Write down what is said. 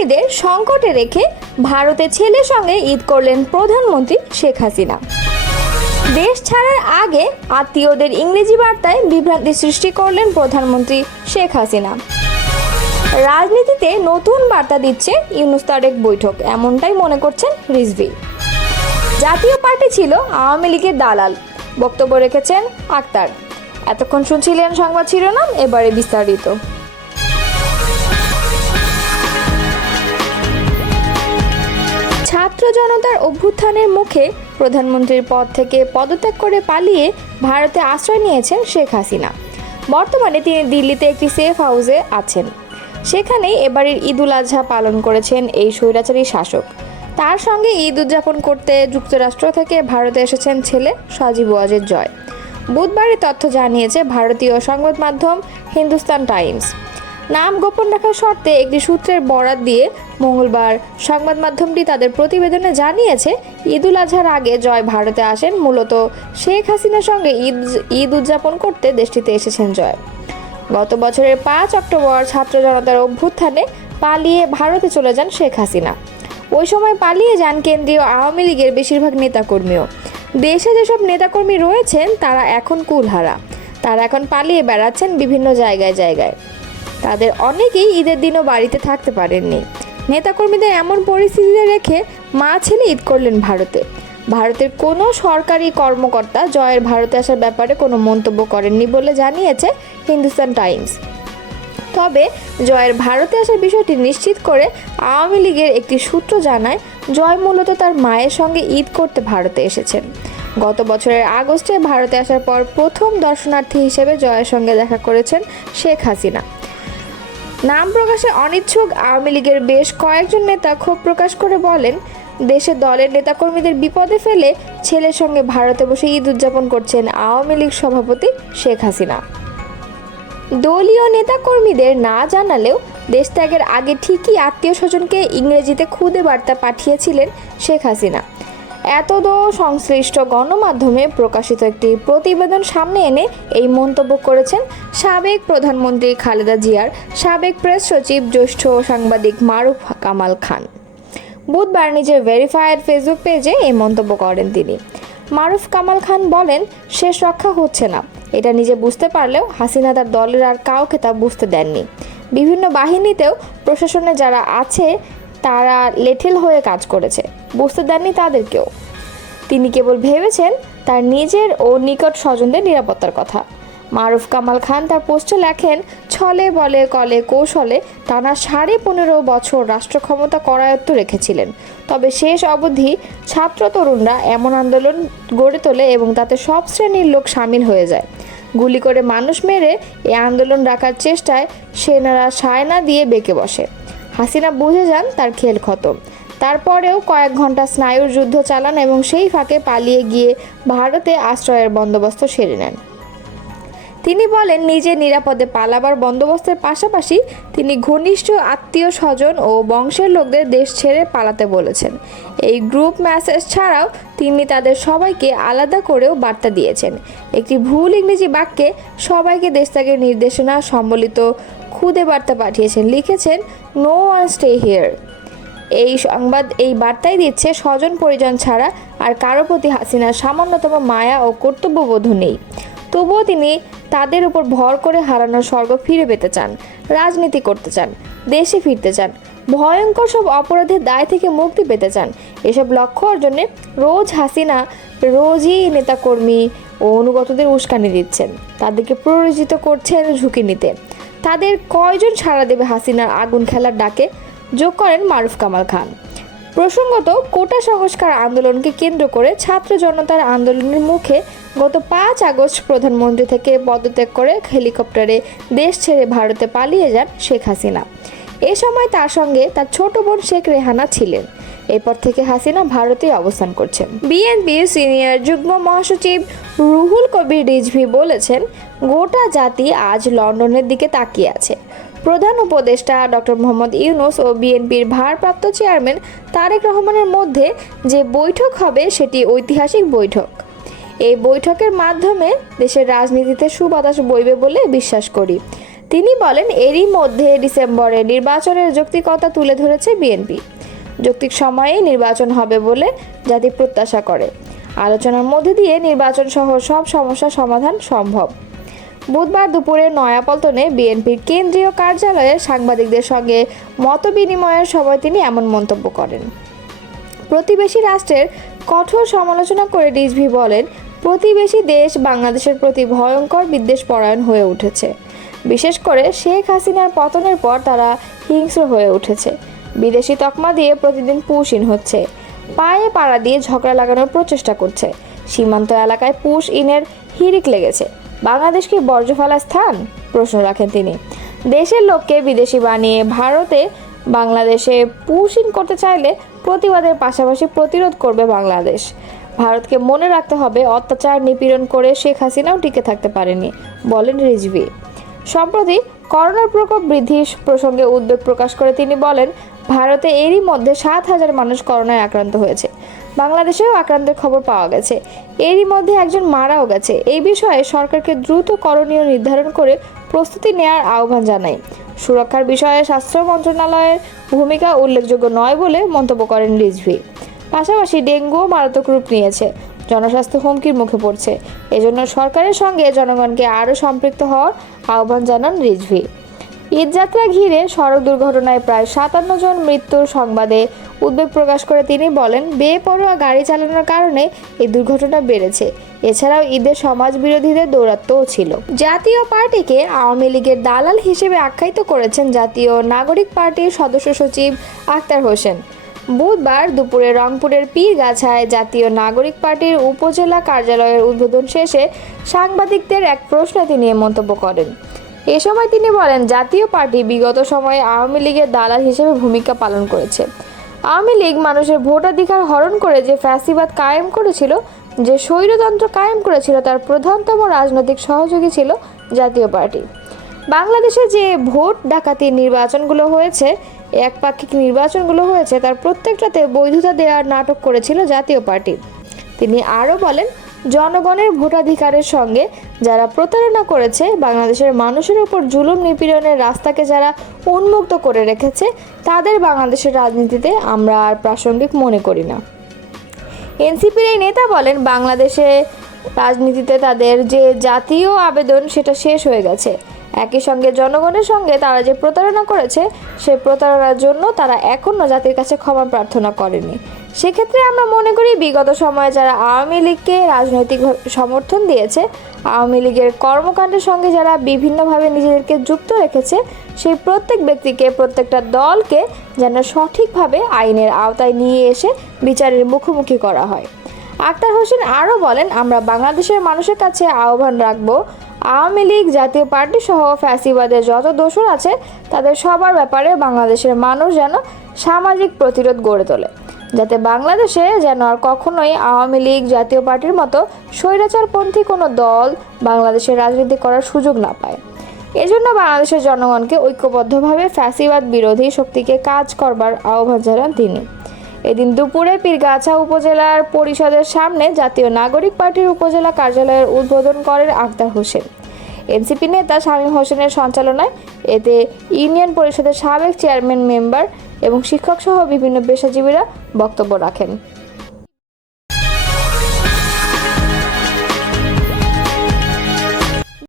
নেতাকর্মীদের সংকটে রেখে ভারতে ছেলের সঙ্গে ঈদ করলেন প্রধানমন্ত্রী শেখ হাসিনা। দেশ ছাড়ার আগে আত্মীয়দের ইংরেজি বার্তায় বিভ্রান্তি সৃষ্টি করলেন প্রধানমন্ত্রী শেখ হাসিনা। রাজনীতিতে নতুন বার্তা দিচ্ছে ইউনূস তারেক বৈঠক, এমনটাই মনে করছেন রিজভী। জাতীয় পার্টি ছিল আওয়ামী লীগের দালাল, বক্তব্য রেখেছেন আক্তার। এতক্ষণ শুনছিলেন সংবাদ শিরোনাম, এবারে বিস্তারিত। ছাত্র জনতার অভ্যুত্থানের মুখে প্রধানমন্ত্রীর পদ থেকে পদত্যাগ করে পালিয়ে ভারতে আশ্রয় নিয়েছেন শেখ হাসিনা। বর্তমানে তিনি দিল্লিতে একটি সেফ হাউসে আছেন। সেখানেই এবারের ঈদুল আজহা পালন করেছেন এই স্বৈরাচারী শাসক। তার সঙ্গে ঈদ উদযাপন করতে যুক্তরাষ্ট্র থেকে ভারতে এসেছেন ছেলে সজীব ওয়াজেদ জয়। বুধবারই তথ্য জানিয়েছে ভারতীয় সংবাদ মাধ্যম হিন্দুস্তান টাইমস। নাম গোপন রাখার শর্তে একটি সূত্রের বরাত দিয়ে মঙ্গলবার সংবাদ মাধ্যমটি তাদের প্রতিবেদনে জানিয়েছে, ঈদুল আজহার আগে জয় ভারতে আসেন মূলত শেখ হাসিনার সঙ্গে ঈদ উদযাপন করতে দেশটিতে এসেছেন জয়। গত বছরের 5 অক্টোবর ছাত্র জনতার অভ্যুত্থানে পালিয়ে ভারতে চলে যান শেখ হাসিনা। ওই সময় পালিয়ে যান কেন্দ্রীয় আওয়ামী লীগের বেশিরভাগ নেতাকর্মীও। দেশে যেসব নেতাকর্মী রয়েছেন তারা এখন কুলহারা। তারা এখন পালিয়ে বেড়াচ্ছেন বিভিন্ন জায়গায়। তাদের অনেকেই ঈদের দিনও বাড়িতে থাকতে পারেননি। নেতাকর্মীদের এমন পরিস্থিতিতে রেখে মা ছেলে ঈদ করলেন ভারতে। ভারতের কোনো সরকারি কর্মকর্তা জয়ের ভারতে আসার ব্যাপারে কোনো মন্তব্য করেননি বলে জানিয়েছে হিন্দুস্তান টাইমস। তবে জয়ের ভারতে আসার বিষয়টি নিশ্চিত করে আওয়ামী লীগের একটি সূত্র জানায়, জয় মূলত তার মায়ের সঙ্গে ঈদ করতে ভারতে এসেছেন। গত বছরের আগস্টে ভারতে আসার পর প্রথম দর্শনার্থী হিসেবে জয়ের সঙ্গে দেখা করেছেন শেখ হাসিনা। নাম প্রকাশে অনিচ্ছুক আওয়ামী লীগের বেশ কয়েকজন নেতা ক্ষোভ প্রকাশ করে বলেন, দেশের দলের নেতাকর্মীদের বিপদে ফেলে ছেলের সঙ্গে ভারতে বসে ঈদ উদযাপন করছেন আওয়ামী লীগ সভাপতি শেখ হাসিনা। দলীয় নেতাকর্মীদের না জানালেও দেশ ত্যাগের আগে ঠিকই আত্মীয় স্বজনকে ইংরেজিতে খুদে বার্তা পাঠিয়েছিলেন শেখ হাসিনা। এতদো সংশ্লিষ্ট গণমাধ্যমে প্রকাশিত একটি প্রতিবেদন সামনে এনে এই মন্তব্য করেছেন সাবেক প্রধানমন্ত্রী খালেদা জিয়ার সাবেক প্রেস সচিব জ্যেষ্ঠ সাংবাদিক মারুফ কামাল খান। বুধবার নিজের ভেরিফাইড ফেসবুক পেজে এই মন্তব্য করেন তিনি। মারুফ কামাল খান বলেন, শেষ রক্ষা হচ্ছে না, এটা নিজে বুঝতে পারলেও হাসিনা তার দলের আর কাউকে তা বুঝতে দেননি। বিভিন্ন বাহিনীতেও প্রশাসনে যারা আছে তারা লেঠিল হয়ে কাজ করেছে, বুঝতে দেননি তাদেরকেও। তিনি কেবল ভেবেছেন তার নিজের ও নিকট স্বজনদের নিরাপত্তার কথা। মারুফ কামাল খান তার পোস্টে লেখেন, ছলে বলে কলে কৌশলে টানা 15.5 বছর রাষ্ট্র ক্ষমতা করায়ত্ত রেখেছিলেন। তবে শেষ অবধি ছাত্র তরুণরা এমন আন্দোলন গড়ে তোলে এবং তাতে সব শ্রেণীর লোক সামিল হয়ে যায়। গুলি করে মানুষ মেরে এই আন্দোলন রাখার চেষ্টায় সেনারা সায়না দিয়ে বেঁকে বসে। হাসিনা বুঝে যান তার খেল খতম। তারপরেও কয়েক ঘন্টা স্নায়ুর যুদ্ধ চালান এবং সেই ফাঁকে পালিয়ে গিয়ে ভারতে আশ্রয়ের বন্দোবস্ত সেরে নেন। তিনি বলেন, নিজে নিরাপদে পালাবার বন্দোবস্তের পাশাপাশি তিনি ঘনিষ্ঠ আত্মীয় স্বজন ও বংশের লোকদের দেশ ছেড়ে পালাতে বলেছেন। এই গ্রুপ মেসেজ ছাড়াও তিনি তাদের সবাইকে আলাদা করেও বার্তা দিয়েছেন। একটি ভুল ইংরেজি বাক্যে সবাইকে দেশ ত্যাগের নির্দেশনা সম্বলিত খুদে বার্তা পাঠিয়েছেন। লিখেছেন, নো ওয়ান স্টে হিয়ার। এই বার্তাই দিচ্ছে স্বজন পরিজন ছাড়া আর কারো প্রতি হাসিনার সামান্যতম মায়া ও কর্তব্যবোধ নেই। তবুও তিনি তাদের উপর ভর করে হারানোর স্বর্গ ফিরে পেতে চান, রাজনীতি করতে চান, দেশে ফিরতে চান, ভয়ঙ্কর সব অপরাধের দায় থেকে মুক্তি পেতে চান। এসব লক্ষ্য অর্জনে রোজই নেতাকর্মী ও অনুগতদের উস্কানি দিচ্ছেন, তাদেরকে প্ররোচিত করছেন ঝুঁকি নিতে। তাদের কয়জন সাড়া দেবে হাসিনার আগুন খেলার ডাকে, যোগ করেন মারুফ কামাল খান। প্রসঙ্গত, কোটা সংস্কার আন্দোলনকে কেন্দ্র করে ছাত্র জনতার আন্দোলনের মুখে গত 5 আগস্ট প্রধানমন্ত্রী থেকে পদত্যাগ করে হেলিকপ্টারে দেশ ছেড়ে ভারতে পালিয়ে যান শেখ হাসিনা। এ সময় তার সঙ্গে তার ছোট বোন শেখ রেহানা ছিলেন। এরপর থেকে হাসিনা ভারতেই অবস্থান করছেন। বিএনপির সিনিয়র যুগ্ম মহাসচিব রুহুল কবির রিজভী বলেছেন, গোটা জাতি আজ লন্ডনের দিকে তাকিয়ে আছে। প্রধান উপদেষ্টা ডক্টর মোহাম্মদ ইউনূস ও বিএনপির ভারপ্রাপ্ত চেয়ারম্যান তারেক রহমানের মধ্যে যে বৈঠক হবে সেটি ঐতিহাসিক বৈঠক। এই বৈঠকের মাধ্যমে দেশের রাজনীতিতে সুবাতাস বইবে বলে বিশ্বাস করি। তিনি বলেন, এরই মধ্যে ডিসেম্বরে নির্বাচনের যৌক্তিকতা তুলে ধরেছে বিএনপি। যৌক্তিক সময়েই নির্বাচন হবে বলে জাতি প্রত্যাশা করে। আলোচনার মধ্যে দিয়ে নির্বাচন সহ সব সমস্যার সমাধান সম্ভব। বুধবার দুপুরে নয়াপল্টনে বিএনপির কেন্দ্রীয় কার্যালয়ে সাংবাদিকদের সঙ্গে মতবিনিময়ের সময় তিনি এমন মন্তব্য করেন। প্রতিবেশী রাষ্ট্রের কঠোর সমালোচনা করে রিজভী বলেন, প্রতিবেশী দেশ বাংলাদেশের প্রতি ভয়ঙ্কর বিদ্বেষপরায়ণ হয়ে উঠেছে। বিশেষ করে শেখ হাসিনার পতনের পর তারা হিংস্র হয়ে উঠেছে। বিদেশি তকমা দিয়ে প্রতিদিন পুশ-ইন হচ্ছে, পায়ে পাড়া দিয়ে ঝগড়া লাগানোর প্রচেষ্টা করছে। সীমান্ত এলাকায় পুশ-ইনের হিড়িক লেগেছে। বাংলাদেশ কি বর্জ্য ফেলার স্থান? প্রশ্ন রাখেন তিনি। দেশের লোককে বিদেশি বানিয়ে ভারতে বাংলাদেশে পুশ-ইন করতে চাইলে প্রতিবাদের পাশাপাশি প্রতিরোধ করবে বাংলাদেশ। ভারতকে মনে রাখতে হবে, অত্যাচার নিপীড়ন করে শেখ হাসিনাও টিকে থাকতে পারেনি, বলেন রিজভী। সম্প্রতি করোনার প্রকোপ বৃদ্ধি প্রসঙ্গে উদ্বেগ প্রকাশ করে তিনি বলেন, ভারতে এরই মধ্যে 7,000 মানুষ করোনায় আক্রান্ত হয়েছে। বাংলাদেশেও আক্রান্তের খবর পাওয়া গেছে। এরই মধ্যে একজন মারাও গেছে। এই বিষয়ে সরকারকে দ্রুত করণীয় নির্ধারণ করে প্রস্তুতি নেওয়ার আহ্বান জানাই। সুরক্ষার বিষয়ে স্বাস্থ্য মন্ত্রণালয়ের ভূমিকা উল্লেখযোগ্য নয় বলে মন্তব্য করেন রিজভী। পাশাপাশি ডেঙ্গুও মারাত্মক রূপ নিয়েছে, জনস্বাস্থ্য হুমকির মুখে পড়ছে। এজন্য সরকারের সঙ্গে জনগণকে আরও সম্পৃক্ত হওয়ার আহ্বান জানান রিজভী। ঈদযাত্রা ঘিরে সড়ক দুর্ঘটনায় প্রায় 57 জন মৃত্যুর সংবাদে উদ্বেগ প্রকাশ করে তিনি বলেন, বেপরোয়া গাড়ি চালানোর কারণে এই দুর্ঘটনা বেড়েছে। এছাড়াও ঈদের সমাজ বিরোধীদের দৌরাত্ম্যও ছিল। জাতীয় পার্টিকে আওয়ামী লীগের দালাল হিসেবে আখ্যায়িত করেছেন জাতীয় নাগরিক পার্টির সদস্য সচিব আক্তার হোসেন। বুধবার দুপুরে রংপুরের পীরগাছায় জাতীয় নাগরিক পার্টির উপজেলা কার্যালয়ের উদ্বোধন শেষে সাংবাদিকদের এক প্রশ্নে তিনি এ মন্তব্য করেন। এ সময় তিনি বলেন, জাতীয় পার্টি বিগত সময়ে আওয়ামী লীগের দালাল হিসেবে ভূমিকা পালন করেছে। আওয়ামী লীগ মানুষের ভোটাধিকার হরণ করে যে ফ্যাসিবাদ কায়েম করেছিল, যে স্বৈরতন্ত্র কায়েম করেছিল, তার প্রধানতম রাজনৈতিক সহযোগী ছিল জাতীয় পার্টি। বাংলাদেশে যে ভোট ডাকাতি নির্বাচনগুলো হয়েছে, একপাক্ষিক নির্বাচনগুলো হয়েছে, তার প্রত্যেকটাতে বৈধতা দেওয়ার নাটক করেছিল জাতীয় পার্টি। তিনি আরও বলেন, জনগণের ভোটাধিকারের সঙ্গে যারা প্রতারণা করেছে, বাংলাদেশের মানুষের উপর জুলুম নিপীড়নের রাস্তাকে যারা উন্মুক্ত করে রেখেছে, তাদের বাংলাদেশের রাজনীতিতে আমরা আর প্রাসঙ্গিক মনে করি না। এনসিপির এই নেতা বলেন, বাংলাদেশে রাজনীতিতে তাদের যে জাতীয় আবেদন সেটা শেষ হয়ে গেছে। একই সঙ্গে জনগণের সঙ্গে তারা যে প্রতারণা করেছে, সেই প্রতারণার জন্য তারা এখনও জাতির কাছে ক্ষমা প্রার্থনা করেনি। সেক্ষেত্রে আমরা মনে করি, বিগত সময়ে যারা আওয়ামী লীগকে রাজনৈতিক সমর্থন দিয়েছে, আওয়ামী লীগের কর্মকাণ্ডের সঙ্গে যারা বিভিন্নভাবে নিজেদেরকে যুক্ত রেখেছে, সেই প্রত্যেক ব্যক্তিকে, প্রত্যেকটা দলকে যেন সঠিকভাবে আইনের আওতায় নিয়ে এসে বিচারের মুখোমুখি করা হয়। আক্তার হোসেন আরও বলেন, আমরা বাংলাদেশের মানুষের কাছে আহ্বান রাখব, আওয়ামী লীগ, জাতীয় পার্টি সহ ফ্যাসিবাদের যত দোসর আছে, তাদের সবার ব্যাপারে বাংলাদেশের মানুষ যেন সামাজিক প্রতিরোধ গড়ে তোলে, যাতে বাংলাদেশে যেন আর কখনোই আওয়ামী লীগ, জাতীয় পার্টির মতো স্বৈরাচারপন্থী কোনো দল বাংলাদেশের রাজনীতি করার সুযোগ না পায়। এজন্য বাংলাদেশের জনগণকে ঐক্যবদ্ধভাবে ফ্যাসিবাদ বিরোধী শক্তিকে কাজ করবার আহ্বান জানান তিনি। এদিন দুপুরে পীরগাছা উপজেলার পরিষদের সামনে জাতীয় নাগরিক পার্টির উপজেলা কার্যালয়ের উদ্বোধন করেন আক্তার হোসেন। এনসিপি নেতা শামীম হোসেনের সঞ্চালনায় এতে ইউনিয়ন পরিষদের সাবেক চেয়ারম্যান, মেম্বার এবং শিক্ষকসহ বিভিন্ন পেশাজীবীরা বক্তব্য রাখেন।